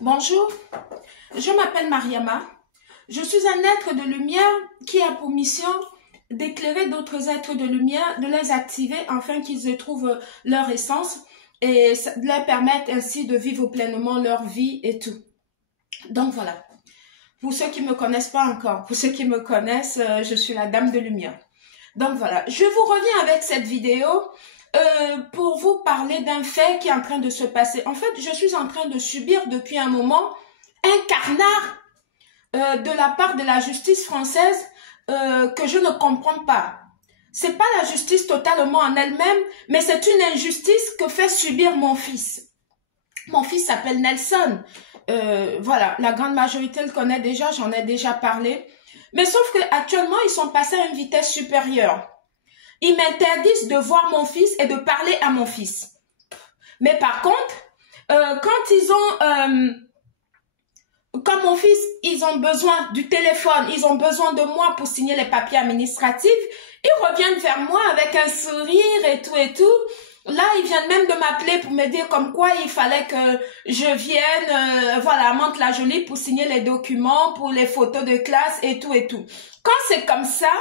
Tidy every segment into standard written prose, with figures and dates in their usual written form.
Bonjour, je m'appelle Mariama. Je suis un être de lumière qui a pour mission d'éclairer d'autres êtres de lumière, de les activer afin qu'ils trouvent leur essence et de leur permettre ainsi de vivre pleinement leur vie et tout. Donc voilà, pour ceux qui me connaissent pas encore, pour ceux qui me connaissent, je suis la dame de lumière. Donc voilà, je vous reviens avec cette vidéo pour vous parler d'un fait qui est en train de se passer. En fait, je suis en train de subir depuis un moment un carnard de la part de la justice française que je ne comprends pas. C'est pas la justice totalement en elle-même, mais c'est une injustice que fait subir mon fils. Mon fils s'appelle Nelson. Voilà, la grande majorité le connaît déjà, j'en ai déjà parlé. Mais sauf que actuellement, ils sont passés à une vitesse supérieure. Ils m'interdisent de voir mon fils et de parler à mon fils. Mais par contre, quand mon fils, ils ont besoin du téléphone, ils ont besoin de moi pour signer les papiers administratifs, ils reviennent vers moi avec un sourire et tout et tout. Là, ils viennent même de m'appeler pour me dire comme quoi il fallait que je vienne, voilà, à Mantes-la-Jolie pour signer les documents, pour les photos de classe et tout et tout. Quand c'est comme ça,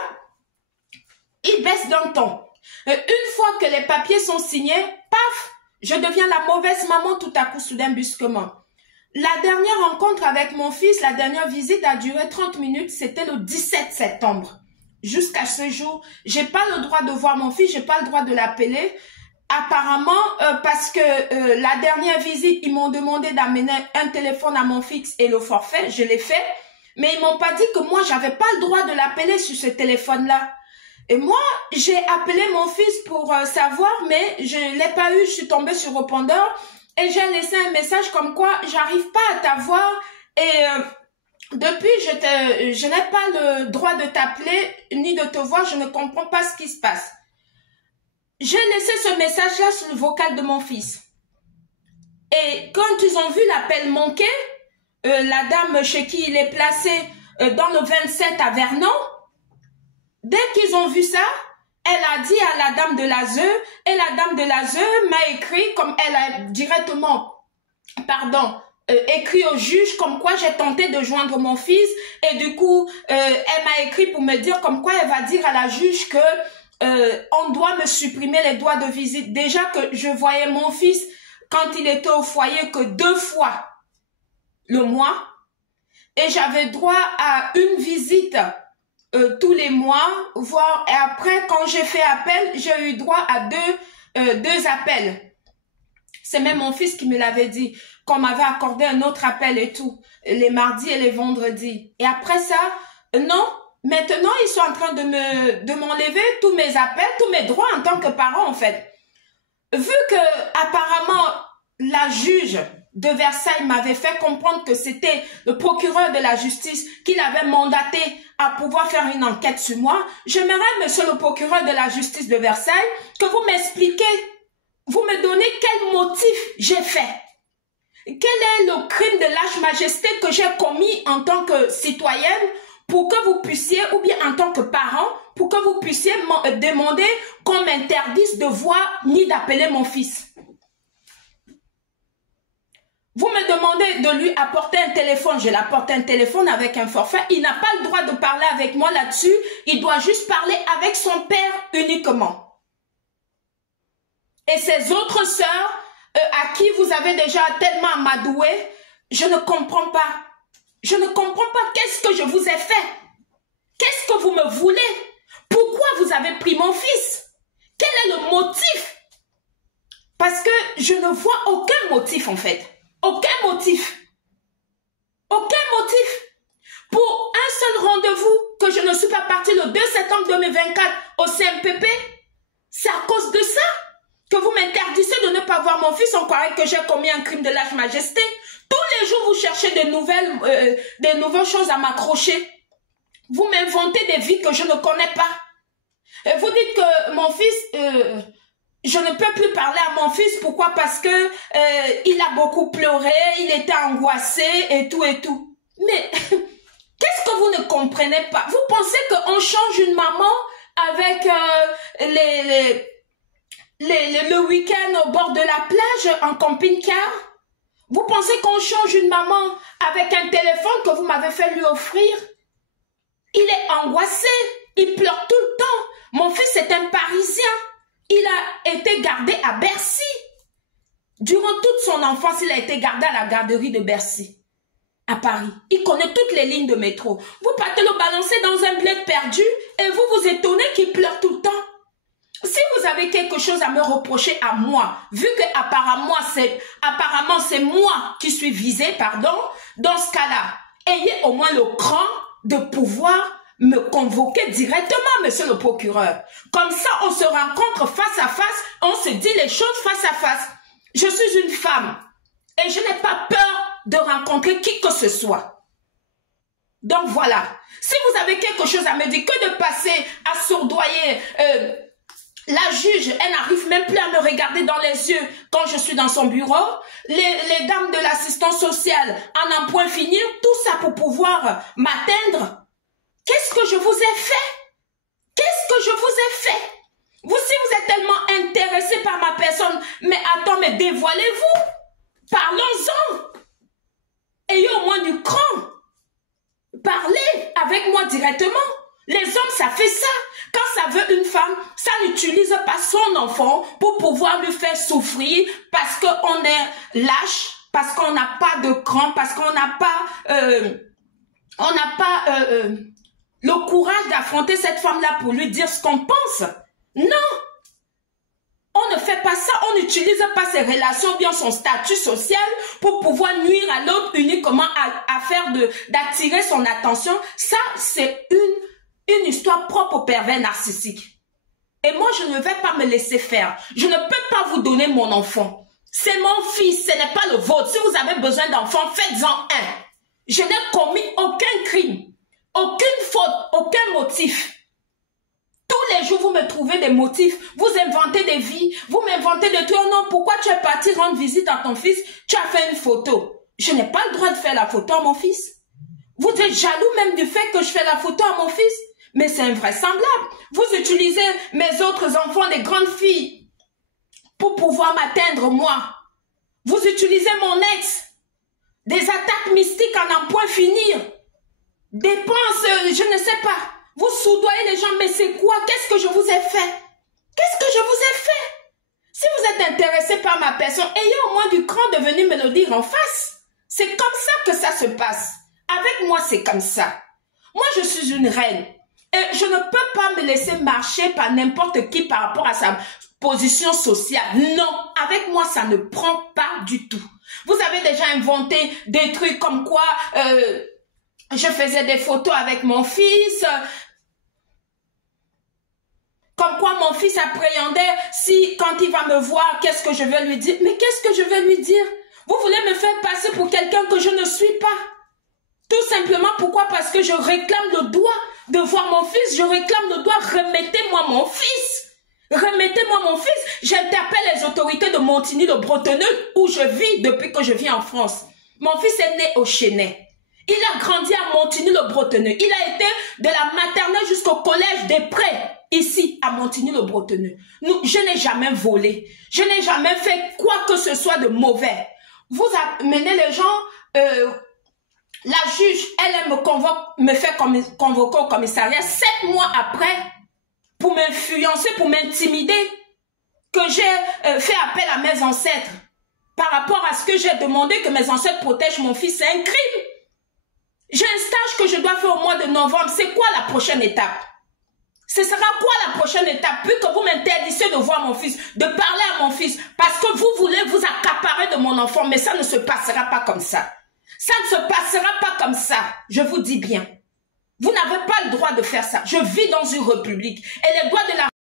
ils baissent d'un ton. Une fois que les papiers sont signés, paf, je deviens la mauvaise maman tout à coup soudain brusquement. La dernière rencontre avec mon fils, la dernière visite a duré 30 minutes, c'était le 17 septembre. Jusqu'à ce jour, j'ai pas le droit de voir mon fils, j'ai pas le droit de l'appeler. Apparemment, parce que la dernière visite, ils m'ont demandé d'amener un téléphone à mon fils et le forfait, je l'ai fait. Mais ils m'ont pas dit que moi, j'avais pas le droit de l'appeler sur ce téléphone-là. Et moi, j'ai appelé mon fils pour savoir, mais je l'ai pas eu, je suis tombée sur répondeur et j'ai laissé un message comme quoi j'arrive pas à t'avoir et depuis je n'ai pas le droit de t'appeler ni de te voir, je ne comprends pas ce qui se passe. J'ai laissé ce message-là sur le vocal de mon fils. Et quand ils ont vu l'appel manqué, la dame chez qui il est placé dans le 27 à Vernon, dès qu'ils ont vu ça, elle a dit à la dame de l'ASE, et la dame de l'ASE m'a écrit, comme elle a directement, écrit au juge, comme quoi j'ai tenté de joindre mon fils, et du coup, elle m'a écrit pour me dire comme quoi elle va dire à la juge que on doit me supprimer les droits de visite. Déjà que je voyais mon fils quand il était au foyer que 2 fois le mois, et j'avais droit à une visite tous les mois, voire et après quand j'ai fait appel, j'ai eu droit à deux appels. C'est même mon fils qui me l'avait dit, qu'on m'avait accordé un autre appel et tout, les mardis et les vendredis. Et après ça, non, maintenant ils sont en train de m'enlever tous mes appels, tous mes droits en tant que parent en fait. Vu que apparemment la juge de Versailles m'avait fait comprendre que c'était le procureur de la justice qui l'avait mandaté à pouvoir faire une enquête sur moi, j'aimerais, monsieur le procureur de la justice de Versailles, que vous m'expliquez, vous me donnez quel motif j'ai fait. Quel est le crime de lèse-majesté que j'ai commis en tant que citoyenne pour que vous puissiez, ou bien en tant que parent, pour que vous puissiez demander qu'on m'interdise de voir ni d'appeler mon fils. Vous me demandez de lui apporter un téléphone, je l'apporte un téléphone avec un forfait. Il n'a pas le droit de parler avec moi là-dessus. Il doit juste parler avec son père uniquement. Et ses autres sœurs, à qui vous avez déjà tellement amadoué, je ne comprends pas. Je ne comprends pas qu'est-ce que je vous ai fait. Qu'est-ce que vous me voulez? Pourquoi vous avez pris mon fils? Quel est le motif? Parce que je ne vois aucun motif en fait. Aucun motif. Aucun motif. Pour un seul rendez-vous que je ne suis pas partie le 2 septembre 2024 au CMPP, c'est à cause de ça que vous m'interdisez de ne pas voir mon fils. On croirait que j'ai commis un crime de lèse-majesté. Tous les jours, vous cherchez des nouvelles choses à m'accrocher. Vous m'inventez des vies que je ne connais pas. Et vous dites que mon fils... je ne peux plus parler à mon fils. Pourquoi? Parce que il a beaucoup pleuré, il était angoissé et tout et tout. Mais qu'est-ce que vous ne comprenez pas? Vous pensez qu'on change une maman avec le week-end au bord de la plage en camping-car? Vous pensez qu'on change une maman avec un téléphone que vous m'avez fait lui offrir? Il est angoissé, il pleure tout le temps. Mon fils est un Parisien. Il a été gardé à Bercy. Durant toute son enfance, il a été gardé à la garderie de Bercy, à Paris. Il connaît toutes les lignes de métro. Vous partez le balancer dans un bled perdu et vous vous étonnez qu'il pleure tout le temps. Si vous avez quelque chose à me reprocher à moi, vu que apparemment c'est moi qui suis visée, pardon, dans ce cas-là, ayez au moins le cran de pouvoir me convoquer directement, monsieur le procureur. Comme ça, on se rencontre face à face, on se dit les choses face à face. Je suis une femme et je n'ai pas peur de rencontrer qui que ce soit. Donc voilà, si vous avez quelque chose à me dire, que de passer à sourdoyer la juge, elle n'arrive même plus à me regarder dans les yeux quand je suis dans son bureau. Les dames de l'assistance sociale en un point finir, tout ça pour pouvoir m'atteindre. Qu'est-ce que je vous ai fait? Qu'est-ce que je vous ai fait? Vous, si vous êtes tellement intéressé par ma personne, mais attends, mais dévoilez-vous. Parlons-en. Ayez au moins du cran. Parlez avec moi directement. Les hommes, ça fait ça. Quand ça veut une femme, ça n'utilise pas son enfant pour pouvoir lui faire souffrir parce qu'on est lâche, parce qu'on n'a pas de cran, parce qu'on n'a pas, le courage d'affronter cette femme-là pour lui dire ce qu'on pense. Non. On ne fait pas ça, on n'utilise pas ses relations, bien son statut social pour pouvoir nuire à l'autre uniquement à faire d'attirer son attention. Ça, c'est une histoire propre au pervers narcissique. Et moi, je ne vais pas me laisser faire. Je ne peux pas vous donner mon enfant. C'est mon fils, ce n'est pas le vôtre. Si vous avez besoin d'enfant, faites-en un. Je n'ai commis aucun crime, aucune faute, aucun motif. Tous les jours, vous me trouvez des motifs, vous inventez des vies, vous m'inventez des trucs. Oh non, pourquoi tu es parti rendre visite à ton fils? Tu as fait une photo. Je n'ai pas le droit de faire la photo à mon fils. Vous êtes jaloux même du fait que je fais la photo à mon fils? Mais c'est invraisemblable. Vous utilisez mes autres enfants, des grandes filles, pour pouvoir m'atteindre moi. Vous utilisez mon ex. Des attaques mystiques en un point finir. Dépenses, je ne sais pas. Vous soudoyez les gens, mais c'est quoi? Qu'est-ce que je vous ai fait? Qu'est-ce que je vous ai fait? Si vous êtes intéressé par ma personne, ayez au moins du cran de venir me le dire en face. C'est comme ça que ça se passe. Avec moi, c'est comme ça. Moi, je suis une reine. Et je ne peux pas me laisser marcher par n'importe qui par rapport à sa position sociale. Non, avec moi, ça ne prend pas du tout. Vous avez déjà inventé des trucs comme quoi je faisais des photos avec mon fils, comme quoi mon fils appréhendait si quand il va me voir, qu'est-ce que je vais lui dire? Mais qu'est-ce que je vais lui dire? Vous voulez me faire passer pour quelqu'un que je ne suis pas? Tout simplement, pourquoi? Parce que je réclame le droit de voir mon fils, je réclame le droit, remettez-moi mon fils. Remettez-moi mon fils. J'interpelle les autorités de Montigny-le-Bretonneux où je vis depuis que je vis en France. Mon fils est né au Chesnay. Il a grandi à Montigny-le-Bretonneux. Il a été de la maternelle jusqu'au collège des Prés, ici à Montigny-le-Bretonneux. Je n'ai jamais volé. Je n'ai jamais fait quoi que ce soit de mauvais. Vous amenez les gens... la juge, elle me fait convoquer au commissariat 7 mois après pour m'influencer, pour m'intimider, que j'ai fait appel à mes ancêtres par rapport à ce que j'ai demandé que mes ancêtres protègent mon fils. C'est un crime. J'ai un stage que je dois faire au mois de novembre. C'est quoi la prochaine étape? Ce sera quoi la prochaine étape? Puis que vous m'interdisez de voir mon fils, de parler à mon fils, parce que vous voulez vous accaparer de mon enfant, mais ça ne se passera pas comme ça. Ça ne se passera pas comme ça, je vous dis bien. Vous n'avez pas le droit de faire ça. Je vis dans une république et les droits de la